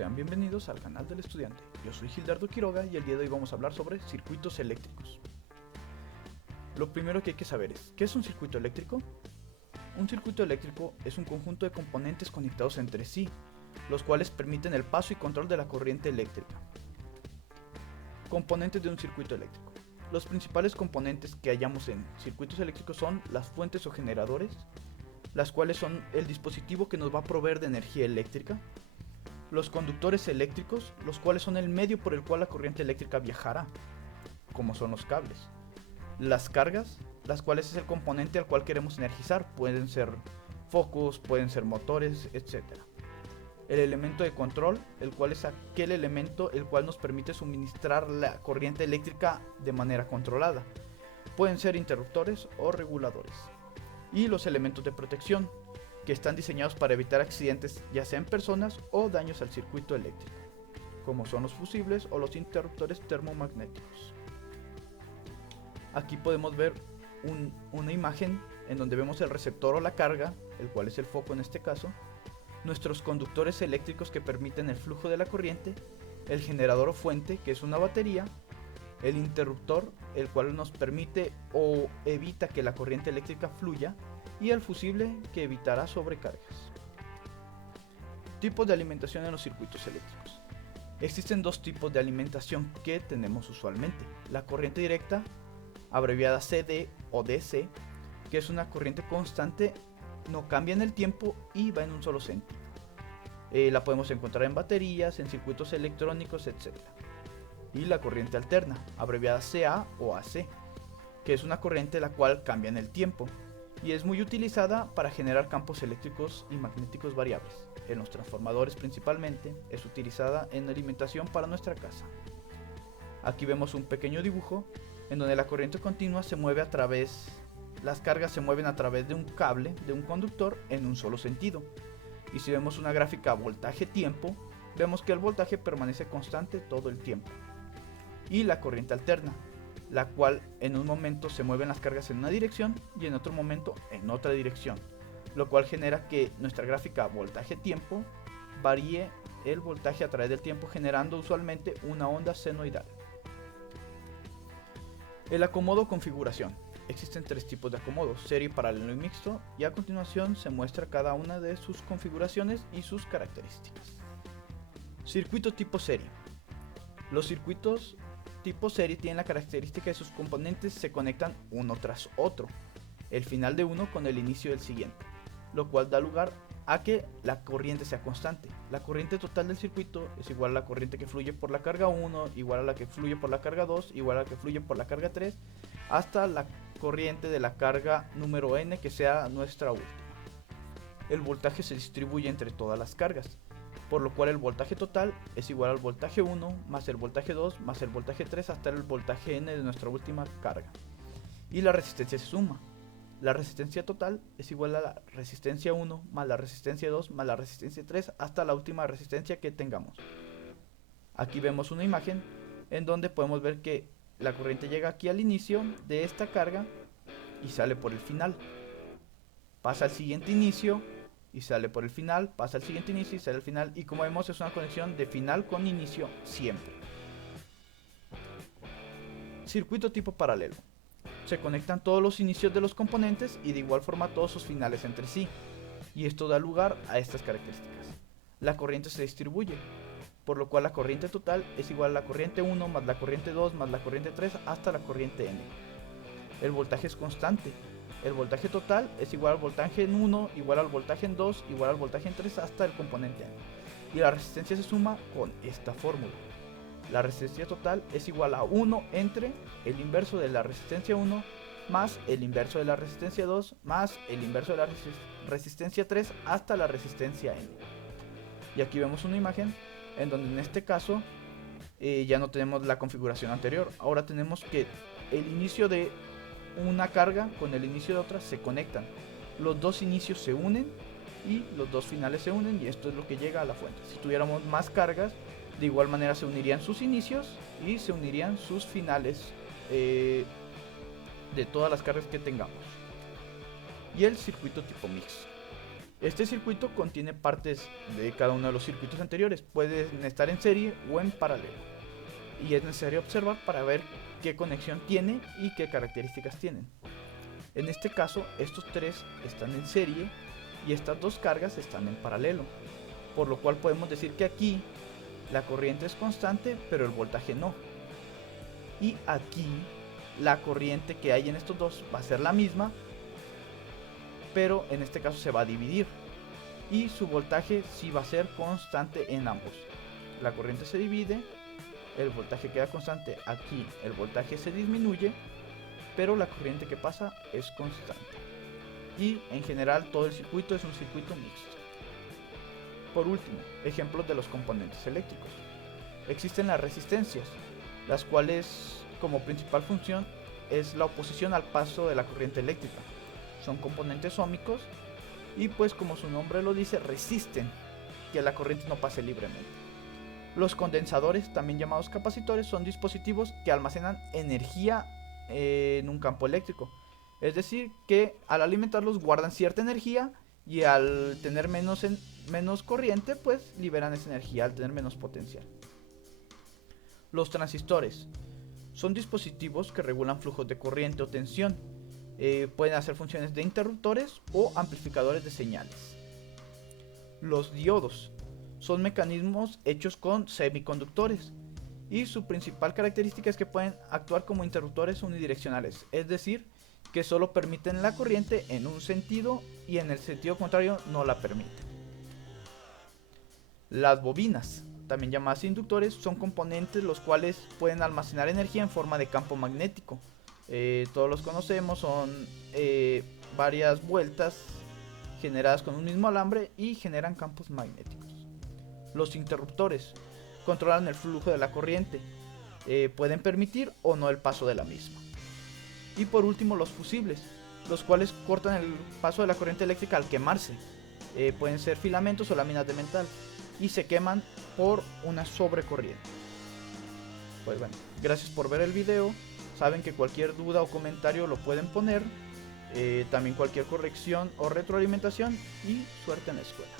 Sean bienvenidos al canal del estudiante. Yo soy Gildardo Quiroga y el día de hoy vamos a hablar sobre circuitos eléctricos. Lo primero que hay que saber es, ¿qué es un circuito eléctrico? Un circuito eléctrico es un conjunto de componentes conectados entre sí, los cuales permiten el paso y control de la corriente eléctrica. Componentes de un circuito eléctrico. Los principales componentes que hallamos en circuitos eléctricos son las fuentes o generadores, las cuales son el dispositivo que nos va a proveer de energía eléctrica. Los conductores eléctricos, los cuales son el medio por el cual la corriente eléctrica viajará, como son los cables. Las cargas, las cuales es el componente al cual queremos energizar, pueden ser focos, pueden ser motores, etc. El elemento de control, el cual es aquel elemento el cual nos permite suministrar la corriente eléctrica de manera controlada. Pueden ser interruptores o reguladores. Y los elementos de protección, que están diseñados para evitar accidentes ya sea en personas o daños al circuito eléctrico, como son los fusibles o los interruptores termomagnéticos. Aquí podemos ver una imagen en donde vemos el receptor o la carga, el cual es el foco en este caso, nuestros conductores eléctricos que permiten el flujo de la corriente, el generador o fuente, que es una batería, el interruptor, el cual nos permite o evita que la corriente eléctrica fluya, y el fusible, que evitará sobrecargas. Tipos de alimentación en los circuitos eléctricos. Existen dos tipos de alimentación que tenemos usualmente: la corriente directa, abreviada CD o DC, que es una corriente constante, no cambia en el tiempo y va en un solo sentido. La podemos encontrar en baterías, en circuitos electrónicos, etc. Y la corriente alterna, abreviada CA o AC, que es una corriente la cual cambia en el tiempo y es muy utilizada para generar campos eléctricos y magnéticos variables. En los transformadores principalmente es utilizada en alimentación para nuestra casa. Aquí vemos un pequeño dibujo en donde la corriente continua se mueve las cargas se mueven a través de un cable de un conductor en un solo sentido. Y si vemos una gráfica voltaje-tiempo, vemos que el voltaje permanece constante todo el tiempo. Y la corriente alterna, la cual en un momento se mueven las cargas en una dirección y en otro momento en otra dirección, lo cual genera que nuestra gráfica voltaje-tiempo varíe el voltaje a través del tiempo, generando usualmente una onda senoidal. El acomodo o configuración. Existen tres tipos de acomodo: serie, paralelo y mixto, y a continuación se muestra cada una de sus configuraciones y sus características. Circuito tipo serie. Los circuitos tipo serie tienen la característica de sus componentes se conectan uno tras otro, el final de uno con el inicio del siguiente, lo cual da lugar a que la corriente sea constante. La corriente total del circuito es igual a la corriente que fluye por la carga 1, igual a la que fluye por la carga 2, igual a la que fluye por la carga 3, hasta la corriente de la carga número n, que sea nuestra última. El voltaje se distribuye entre todas las cargas, por lo cual el voltaje total es igual al voltaje 1 más el voltaje 2 más el voltaje 3 hasta el voltaje n de nuestra última carga. Y la resistencia se suma. La resistencia total es igual a la resistencia 1 más la resistencia 2 más la resistencia 3 hasta la última resistencia que tengamos. Aquí vemos una imagen en donde podemos ver que la corriente llega aquí al inicio de esta carga y sale por el final. Pasa al siguiente inicio y sale por el final, pasa al siguiente inicio y sale al final, y como vemos es una conexión de final con inicio siempre. Circuito tipo paralelo. Se conectan todos los inicios de los componentes y de igual forma todos sus finales entre sí, y esto da lugar a estas características. La corriente se distribuye, por lo cual la corriente total es igual a la corriente 1 más la corriente 2 más la corriente 3 hasta la corriente n. El voltaje es constante. El voltaje total es igual al voltaje en 1, igual al voltaje en 2, igual al voltaje en 3 hasta el componente n. Y la resistencia se suma con esta fórmula. La resistencia total es igual a 1 entre el inverso de la resistencia 1 más el inverso de la resistencia 2 más el inverso de la resistencia 3 hasta la resistencia n. Y aquí vemos una imagen en donde en este caso ya no tenemos la configuración anterior. Ahora tenemos que el inicio de una carga con el inicio de otra se conectan. Los dos inicios se unen y los dos finales se unen, y esto es lo que llega a la fuente. Si tuviéramos más cargas, de igual manera se unirían sus inicios y se unirían sus finales de todas las cargas que tengamos. Y el circuito tipo mix. Este circuito contiene partes de cada uno de los circuitos anteriores, pueden estar en serie o en paralelo, y es necesario observar para ver qué conexión tiene y qué características tienen. En este caso, estos tres están en serie y estas dos cargas están en paralelo, por lo cual podemos decir que aquí la corriente es constante, pero el voltaje no. Y aquí la corriente que hay en estos dos va a ser la misma, pero en este caso se va a dividir. Y su voltaje sí va a ser constante en ambos. La corriente se divide, el voltaje queda constante, aquí el voltaje se disminuye, pero la corriente que pasa es constante. Y en general todo el circuito es un circuito mixto. Por último, ejemplos de los componentes eléctricos. Existen las resistencias, las cuales como principal función es la oposición al paso de la corriente eléctrica. Son componentes óhmicos y pues como su nombre lo dice, resisten que la corriente no pase libremente. Los condensadores, también llamados capacitores, son dispositivos que almacenan energía en un campo eléctrico. Es decir, que al alimentarlos guardan cierta energía y al tener menos corriente, pues liberan esa energía al tener menos potencial. Los transistores son dispositivos que regulan flujos de corriente o tensión. Pueden hacer funciones de interruptores o amplificadores de señales. Los diodos son mecanismos hechos con semiconductores y su principal característica es que pueden actuar como interruptores unidireccionales, es decir, que solo permiten la corriente en un sentido y en el sentido contrario no la permiten. Las bobinas, también llamadas inductores, son componentes los cuales pueden almacenar energía en forma de campo magnético. Todos los conocemos, son varias vueltas generadas con un mismo alambre y generan campos magnéticos. Los interruptores controlan el flujo de la corriente, pueden permitir o no el paso de la misma. Y por último, los fusibles, los cuales cortan el paso de la corriente eléctrica al quemarse. Pueden ser filamentos o láminas de metal y se queman por una sobrecorriente. Pues bueno, gracias por ver el video. Saben que cualquier duda o comentario lo pueden poner, también cualquier corrección o retroalimentación, y suerte en la escuela.